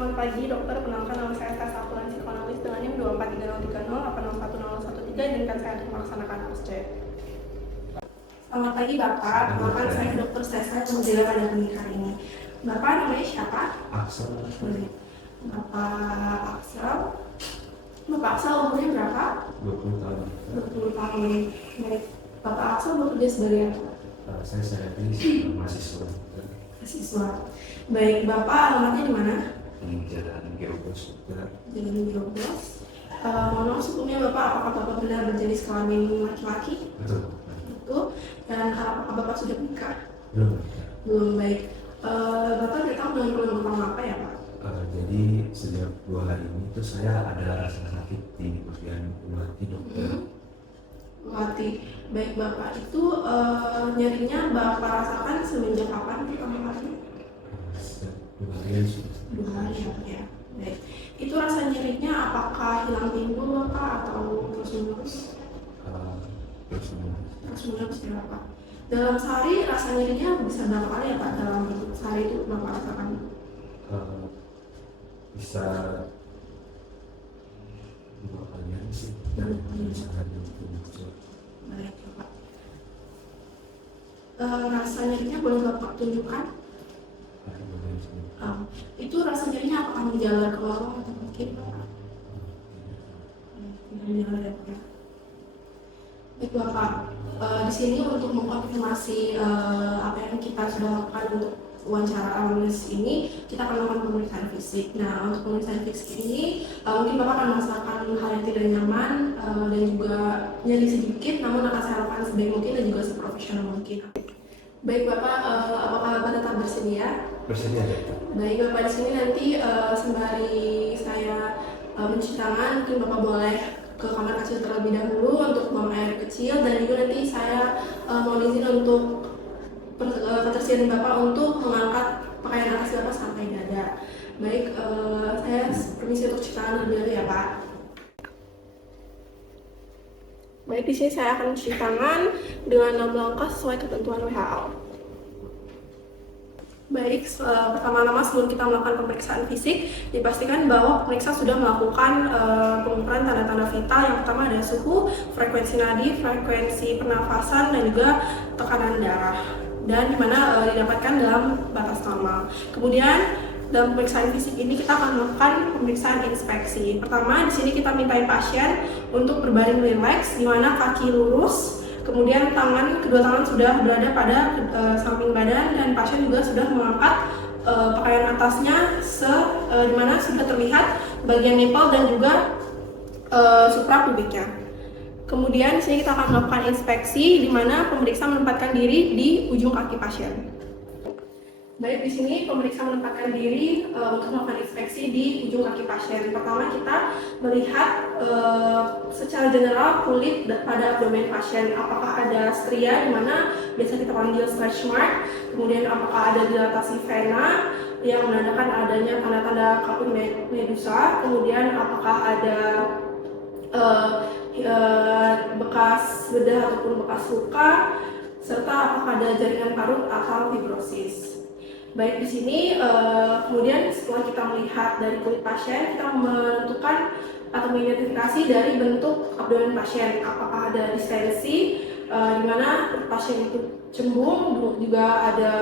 Selamat pagi dokter, kenalkan nama saya Tessa Fulan Psikonomis dengan NIM 243308013 izinkan saya untuk melaksanakan absen. Selamat pagi Bapak, kenalkan saya Dr. Tessa yang pada pernikahan ini. Bapak namanya siapa? Aksel. Bapak Aksel. Bapak Aksel umurnya berapa? 20 tahun. 20 tahun. Baik. Bapak Aksel bekerja sebagai apa? Saya mahasiswa. Mahasiswa. Baik, Bapak alamatnya di mana? Di Jalan Geobos. Jalan Geobos. Mohon maaf sebelumnya Bapak, apakah Bapak benar berjenis kelamin laki-laki? Betul. Betul. Dan apakah Bapak sudah menikah? Belum. Belum. Baik. Bapak datang dengan keluhan utama apa ya Pak? Jadi sejak 2 hari ini tuh saya ada rasa sakit di bagian ulu hati dokter. Hati. Baik Bapak, itu nyerinya Bapak rasakan semenjak kapan pertama kali? Sejak 2 hari sudah. 2 hari ya. Baik. Itu rasa nyerinya apakah hilang timbul Bapak atau terus-menerus? Terus-menerus ya Bapak. Dalam sehari rasa nyerinya bisa berapa kali ya Pak? Dalam sehari itu Bapak rasakan? Bisa 2 kalian sih. Dan sehari itu muncul. Baik Bapak. Rasa nyerinya boleh Bapak tunjukkan? Itu rasa nyerinya apakah menjalar ke bawah atau mungkin Bapak? Tidak menjalar ya Pak ya. Baik Bapak, di sini untuk mengkonfirmasi apa yang kita sudah lakukan untuk wawancara awareness ini, kita akan melakukan pemeriksaan fisik. Nah, untuk pemeriksaan fisik ini mungkin Bapak akan merasakan hal yang tidak nyaman dan juga nyeri sedikit, namun akan saya lakukan sebaik mungkin dan juga seprofesional mungkin. Baik Bapak, apakah Bapak tetap bersedia? Bersedia ya. Baik Bapak, di sini nanti sembari saya mencuci tangan, mungkin Bapak boleh ke kamar kecil terlebih dahulu untuk buang air kecil, dan juga nanti saya mohon izin untuk ketersediaan Bapak untuk mengangkat pakaian atas Bapak sampai dada. Baik, saya permisi untuk cuci tangan terlebih dahulu ya Pak. Baik, di sini saya akan cuci tangan dengan 6 langkah sesuai ketentuan WHO. Baik, pertama-tama sebelum kita melakukan pemeriksaan fisik, dipastikan bahwa pemeriksa sudah melakukan pengukuran tanda-tanda vital. Yang pertama ada suhu, frekuensi nadi, frekuensi pernafasan, dan juga tekanan darah, dan dimana didapatkan dalam batas normal. Kemudian dalam pemeriksaan fisik ini kita akan melakukan pemeriksaan inspeksi. Pertama, di sini kita mintain pasien untuk berbaring rileks, di mana kaki lurus. Kemudian kedua tangan sudah berada pada samping badan, dan pasien juga sudah mengangkat pakaian atasnya di mana sudah terlihat bagian nipple dan juga suprapubiknya. Kemudian di sini kita akan melakukan inspeksi, di mana pemeriksa menempatkan diri di ujung kaki pasien. Baik, di sini pemeriksa menempatkan diri untuk melakukan inspeksi di ujung kaki pasien. Pertama, kita melihat secara general kulit pada abdomen pasien. Apakah ada stria, di mana biasa kita panggil stretch mark. Kemudian apakah ada dilatasi vena yang menandakan adanya tanda-tanda kapur medusa. Kemudian apakah ada bekas bedah ataupun bekas luka, serta apakah ada jaringan parut atau fibrosis. Baik, di sini kemudian setelah kita melihat dari kulit pasien, kita menentukan atau mengidentifikasi dari bentuk abdomen pasien. Apakah ada distensi, di mana pasien itu cembung, juga ada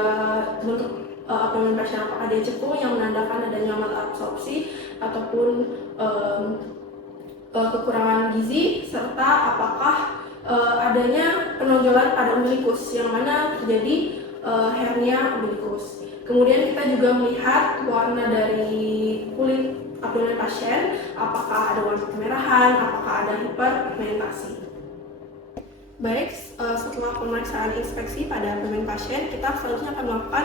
bentuk abdomen pasien apakah dia cekung yang menandakan adanya malabsorpsi ataupun kekurangan gizi, serta apakah adanya penonjolan pada umbilikus yang mana terjadi hernia umbilikus. Kemudian kita juga melihat warna dari kulit abdomen pasien, apakah ada warna kemerahan, apakah ada hiperpigmentasi. Baik, setelah pemeriksaan inspeksi pada abdomen pasien, kita selanjutnya akan melakukan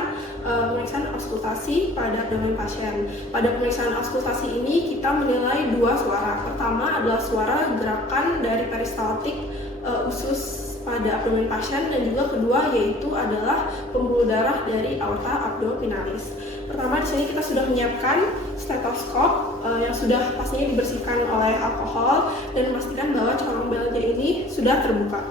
pemeriksaan auskultasi pada abdomen pasien. Pada pemeriksaan auskultasi ini kita menilai 2 suara. Pertama adalah suara gerakan dari peristaltik usus pada abdomen pasien, dan juga kedua yaitu adalah pembuluh darah dari aorta abdominalis. Pertama, di sini kita sudah menyiapkan stetoskop yang sudah pastinya dibersihkan oleh alkohol dan memastikan bahwa corong belnya ini sudah terbuka.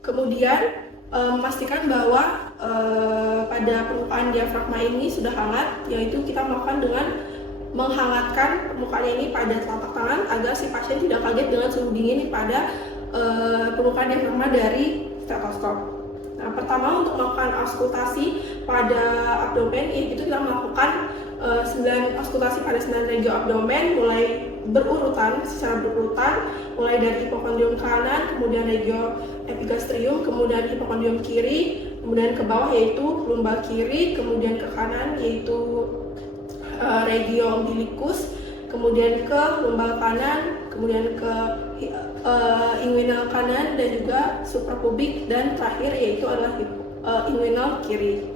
Kemudian memastikan bahwa pada permukaan diafragma ini sudah hangat, yaitu kita melakukan dengan menghangatkan permukaan ini pada telapak tangan agar si pasien tidak kaget dengan suhu dingin pada permukaan diafragma dari stetoskop. Nah, pertama untuk melakukan auskultasi pada abdomen, yaitu kita melakukan 9 auskultasi pada 9 regio abdomen mulai secara berurutan, mulai dari hipokondrium kanan, kemudian regio epigastrium, kemudian hipokondrium kiri, kemudian ke bawah yaitu lumbal kiri, kemudian ke kanan yaitu regio umbilicus, kemudian ke lumbal kanan, kemudian ke inguinal kanan dan juga suprapubik, dan terakhir yaitu adalah inguinal kiri.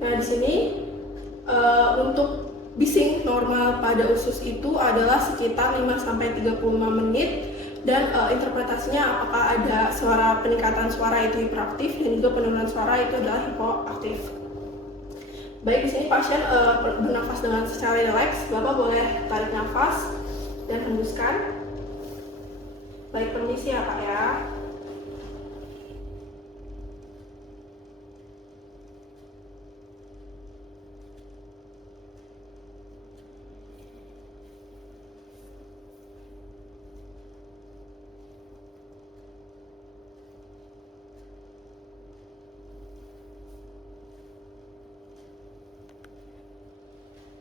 Nah, di sini untuk bising normal pada usus itu adalah sekitar 5-35 menit, dan interpretasinya apakah ada peningkatan suara itu hiperaktif dan juga penurunan suara itu adalah hipoaktif. Baik, di sini pasien bernafas dengan secara rileks. Bapak boleh tarik nafas dan hembuskan. Baik, permisi ya Pak ya.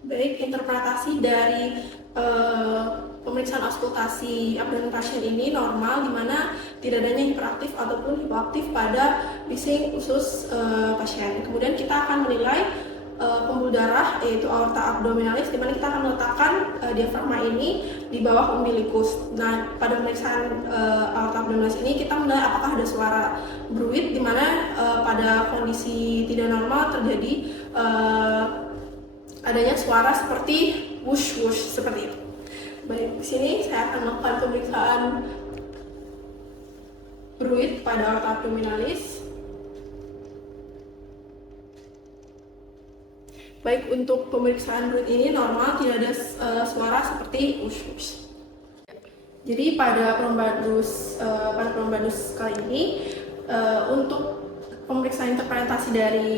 Baik, interpretasi dari pemeriksaan auskultasi abdomen pasien ini normal, di mana tidak adanya hiperaktif ataupun hipoaktif pada bising usus pasien. Kemudian kita akan menilai pembuluh darah yaitu aorta abdominalis, di mana kita akan meletakkan diafragma ini di bawah umbilikus. Nah, pada pemeriksaan aorta abdominalis ini kita menilai apakah ada suara bruit, di mana pada kondisi tidak normal terjadi adanya suara seperti wush wush seperti itu. Baik, di sini saya akan melakukan pemeriksaan bruit pada aorta abdominalis. Baik, untuk pemeriksaan bruit ini normal, tidak ada suara seperti wush wush. Jadi pada perlombaan dus kali ini untuk pemeriksaan interpretasi dari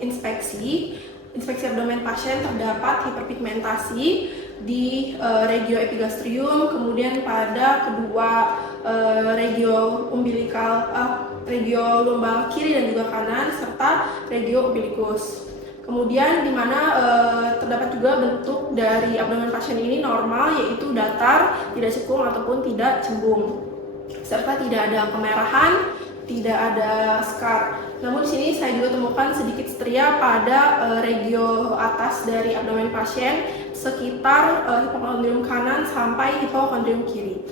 inspeksi abdomen pasien terdapat hiperpigmentasi di regio epigastrium, kemudian pada kedua regio lumbal kiri dan juga kanan, serta regio umbilicus. Kemudian di mana terdapat juga bentuk dari abdomen pasien ini normal, yaitu datar, tidak cekung ataupun tidak cembung, serta tidak ada kemerahan, tidak ada scar. Namun di sini saya juga temukan sedikit stria pada regio atas dari abdomen pasien sekitar hipokondrium kanan sampai hipokondrium kiri.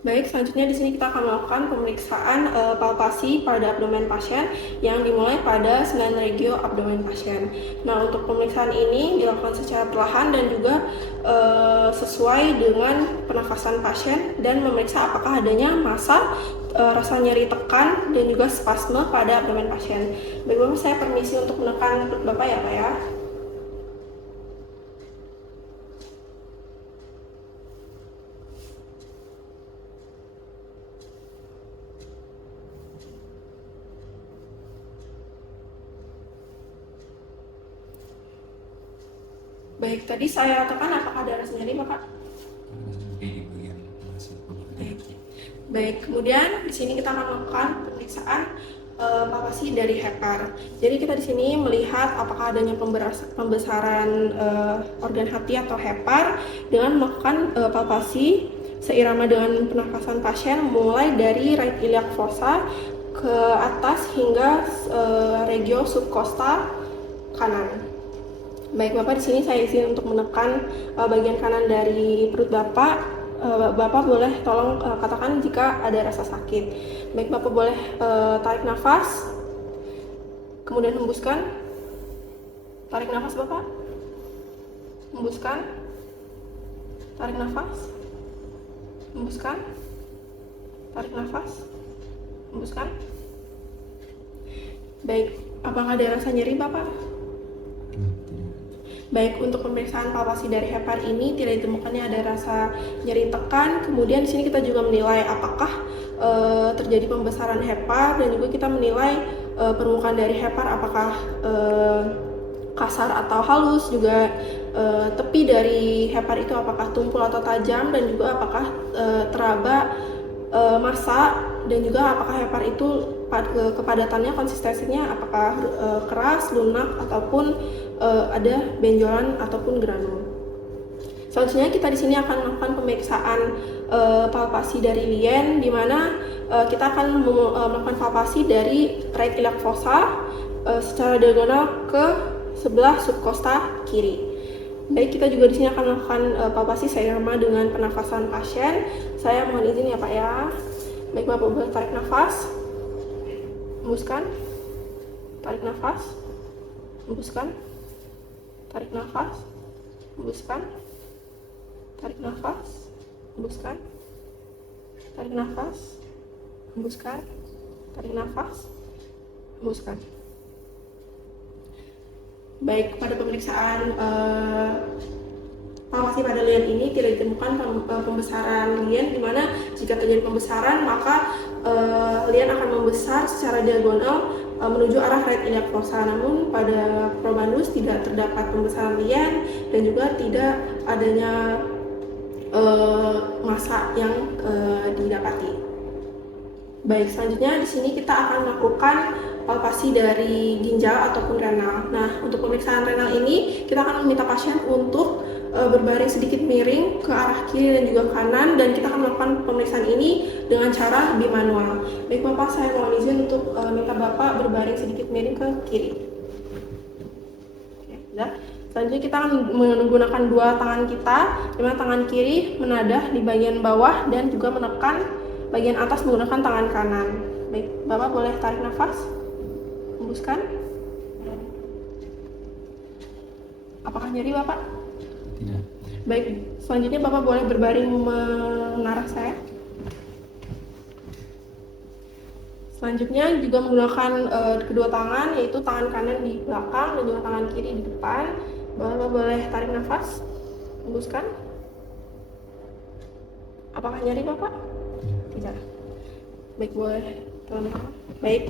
Baik, selanjutnya di sini kita akan melakukan pemeriksaan palpasi pada abdomen pasien yang dimulai pada 9 regio abdomen pasien. Nah, untuk pemeriksaan ini dilakukan secara perlahan dan juga sesuai dengan pernafasan pasien, dan memeriksa apakah adanya massa, rasa nyeri tekan, dan juga spasme pada abdomen pasien. Baik, Bapak, saya permisi untuk menekan perut Bapak ya Pak ya. Baik, tadi saya tekan apakah ada rasa nyeri Bapak? Di bagian masuk. Baik, kemudian di sini kita akan melakukan pemeriksaan palpasi dari hepar. Jadi kita di sini melihat apakah adanya pembesaran organ hati atau hepar dengan melakukan palpasi seirama dengan pernafasan pasien mulai dari right iliac fossa ke atas hingga regio subcosta kanan. Baik Bapak, di sini saya izin untuk menekan bagian kanan dari perut Bapak. Bapak boleh tolong katakan jika ada rasa sakit. Baik, Bapak boleh tarik nafas, kemudian hembuskan. Tarik nafas Bapak, hembuskan. Tarik nafas, hembuskan. Tarik nafas, hembuskan. Baik, apakah ada rasa nyeri Bapak? Baik, untuk pemeriksaan palpasi dari hepar ini tidak ditemukannya ada rasa nyeri tekan. Kemudian di sini kita juga menilai apakah terjadi pembesaran hepar, dan juga kita menilai permukaan dari hepar apakah kasar atau halus, juga tepi dari hepar itu apakah tumpul atau tajam, dan juga apakah teraba massa, dan juga apakah hepar itu kepadatannya, konsistensinya apakah keras, lunak, ataupun ada benjolan ataupun granul. Selanjutnya kita di sini akan melakukan pemeriksaan palpasi dari lien, di mana kita akan melakukan palpasi dari right iliac fossa secara diagonal ke sebelah subkosta kiri. Baik, kita juga di sini akan melakukan palpasi sama dengan pernafasan pasien. Saya mohon izin ya Pak ya. Baik, Bapak boleh tarik nafas, hembuskan, tarik nafas, hembuskan, tarik nafas, hembuskan, tarik nafas, hembuskan, tarik nafas, hembuskan, tarik nafas, hembuskan. Baik, pada pemeriksaan palpasi pada lien ini tidak ditemukan pembesaran lien, di mana jika terjadi pembesaran maka lien akan membesar secara diagonal menuju arah right iliac fossa. Namun pada probandus tidak terdapat pembesaran lien dan juga tidak adanya massa yang didapati. Baik, selanjutnya di sini kita akan melakukan palpasi dari ginjal ataupun renal. Nah, untuk pemeriksaan renal ini kita akan meminta pasien untuk berbaring sedikit miring ke arah kiri dan juga kanan, dan kita akan melakukan pemeriksaan ini dengan cara bimanual. Baik Bapak, saya mohon izin untuk minta Bapak berbaring sedikit miring ke kiri. Oke, sudah. Selanjutnya kita akan menggunakan dua tangan kita, di mana tangan kiri menadah di bagian bawah dan juga menekan bagian atas menggunakan tangan kanan. Baik, Bapak boleh tarik nafas, hembuskan. Apakah nyeri Bapak? Tidak. Baik, selanjutnya Bapak boleh berbaring mengarah saya. Selanjutnya juga menggunakan kedua tangan, yaitu tangan kanan di belakang dan juga tangan kiri di depan. Bapak boleh tarik nafas, hembuskan. Apakah nyeri Bapak? Tidak. Baik, boleh. Baik,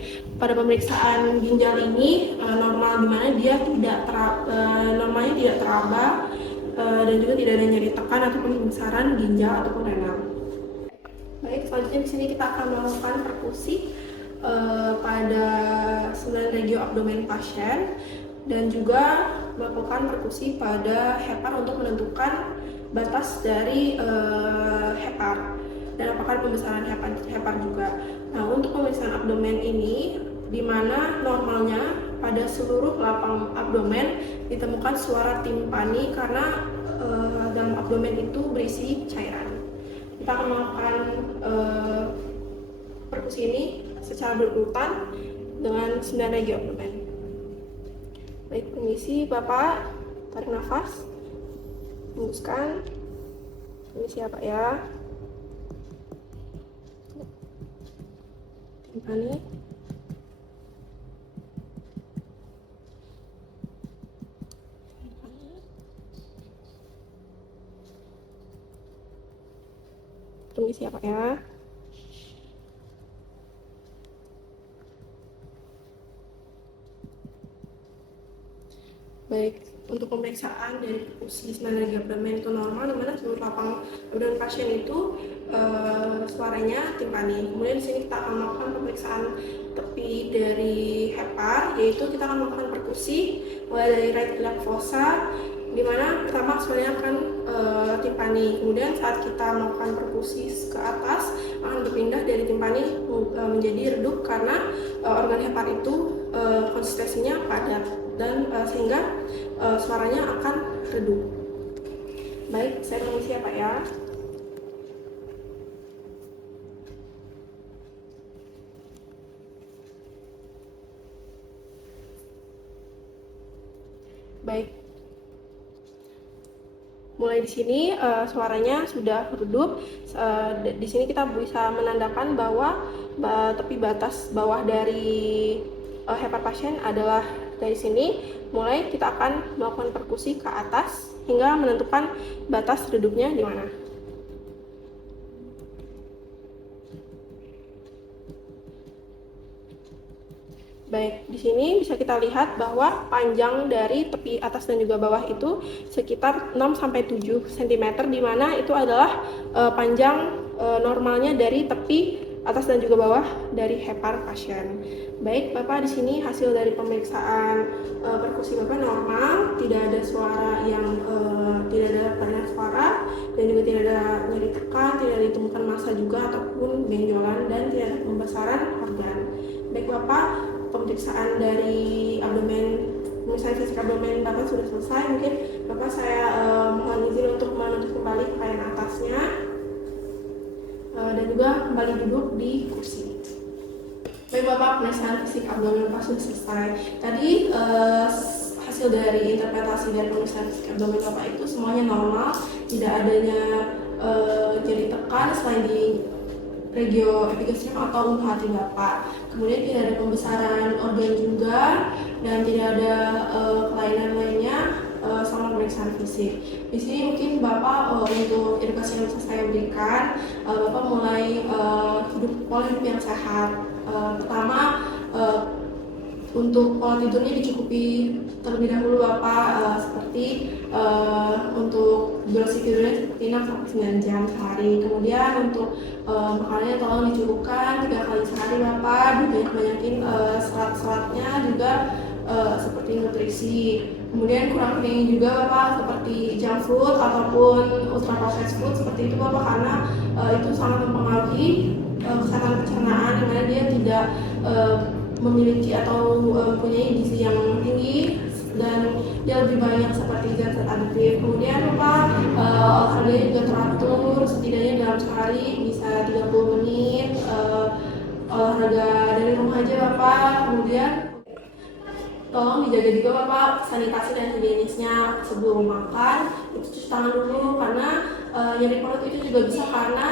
pada pemeriksaan ginjal ini normal, dimana dia normalnya tidak teraba dan juga tidak ada nyeri tekan ataupun pembesaran ginjal ataupun renal. Baik, selanjutnya di sini kita akan melakukan perkusi pada 9 regio abdomen pasien dan juga melakukan perkusi pada hepar untuk menentukan batas dari hepar dan apakah pembesaran hepar juga. Nah, untuk pemeriksaan abdomen ini, di mana normalnya pada seluruh lapang abdomen ditemukan suara timpani karena dalam abdomen itu berisi cairan. Kita akan melakukan perkusi ini secara berurutan dengan 9 regio abdomen. Baik, permisi Bapak, tarik nafas, hembuskan. Permisi ya Pak ya. Timpani. Permisi ya Pak ya. Baik, untuk pemeriksaan dari perkusi 9 regio abdomen itu normal, dimana seluruh lapang abdomen pasien itu suaranya timpani. Kemudian di sini kita akan melakukan pemeriksaan tepi dari hepar, yaitu kita akan melakukan perkusi mulai dari right iliac fossa, di mana pertama suaranya akan timpani. Kemudian saat kita melakukan perkusi ke atas akan berpindah dari timpani menjadi redup karena organ hepar itu konsistensinya padat dan sehingga suaranya akan redup. Baik, saya permisi ya Pak ya. Baik, mulai di sini suaranya sudah redup. Di sini kita bisa menandakan bahwa tepi batas bawah dari hepar pasien adalah dari sini. Mulai kita akan melakukan perkusi ke atas hingga menentukan batas redupnya di mana. Baik, di sini bisa kita lihat bahwa panjang dari tepi atas dan juga bawah itu sekitar 6-7 cm, di mana itu adalah panjang normalnya dari tepi atas dan juga bawah dari hepar pasien. Baik, Bapak, di sini hasil dari pemeriksaan perkusi Bapak normal, tidak ada suara yang tidak ada perdana suara, dan juga tidak ada nyeri tekan, tidak ditemukan massa juga ataupun benjolan, dan tidak ada pembesaran organ. Baik, Bapak, pemeriksaan dari pemeriksaan fisik abdomen Bapak sudah selesai. Mungkin Bapak saya mohon izin untuk menutup kembali pakaian atasnya dan juga kembali duduk di kursi. Baik, Bapak, pemeriksaan fisik abdomen Bapak sudah selesai. Tadi hasil dari interpretasi dari pemeriksaan fisik abdomen Bapak itu semuanya normal, tidak adanya nyeri tekan selain di regio epigastrium atau umum hati Bapak. Kemudian tidak ada pembesaran organ juga dan tidak ada kelainan lainnya sama pemeriksaan fisik. Di sini mungkin Bapak untuk edukasi yang bisa saya berikan, Bapak mulai pola hidup yang sehat. Pertama, untuk pola tidurnya dicukupi terlebih dahulu Bapak, seperti untuk durasi tidurnya seperti 6-9 jam sehari. Kemudian untuk makanannya tolong dicukupkan 3 kali sehari Bapak, dibanyakin serat-seratnya juga seperti nutrisi. Kemudian kurangi juga Bapak seperti junk food ataupun ultra processed food seperti itu Bapak, karena itu sangat mempengaruhi kesehatan pencernaan, di mana dia tidak memiliki atau mempunyai gizi yang tinggi dan dia lebih banyak seperti zat-zat aditif. Kemudian Bapak olahraganya juga teratur, setidaknya dalam sehari bisa 30 menit olahraga dari rumah aja Bapak. Kemudian tolong dijaga juga Bapak sanitasi dan higienisnya sebelum makan. Itu cuci tangan dulu, karena nyeri perut itu juga bisa karena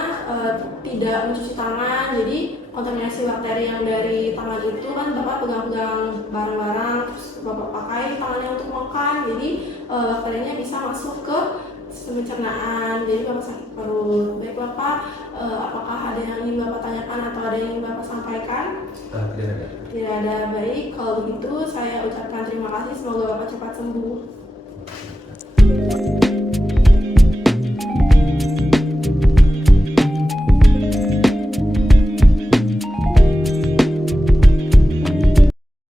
tidak mencuci tangan. Jadi kontaminasi bakteri yang dari tangan itu kan Bapak pegang-pegang barang-barang, terus Bapak pakai tangannya untuk makan. Jadi bakterinya bisa masuk ke sistem pencernaan, jadi Bapak sakit perut. Baik Bapak, apakah ada yang ingin Bapak tanyakan atau ada yang ingin Bapak sampaikan? Tidak ada. Tidak ada. Baik, kalau begitu saya ucapkan terima kasih, semoga Bapak cepat sembuh.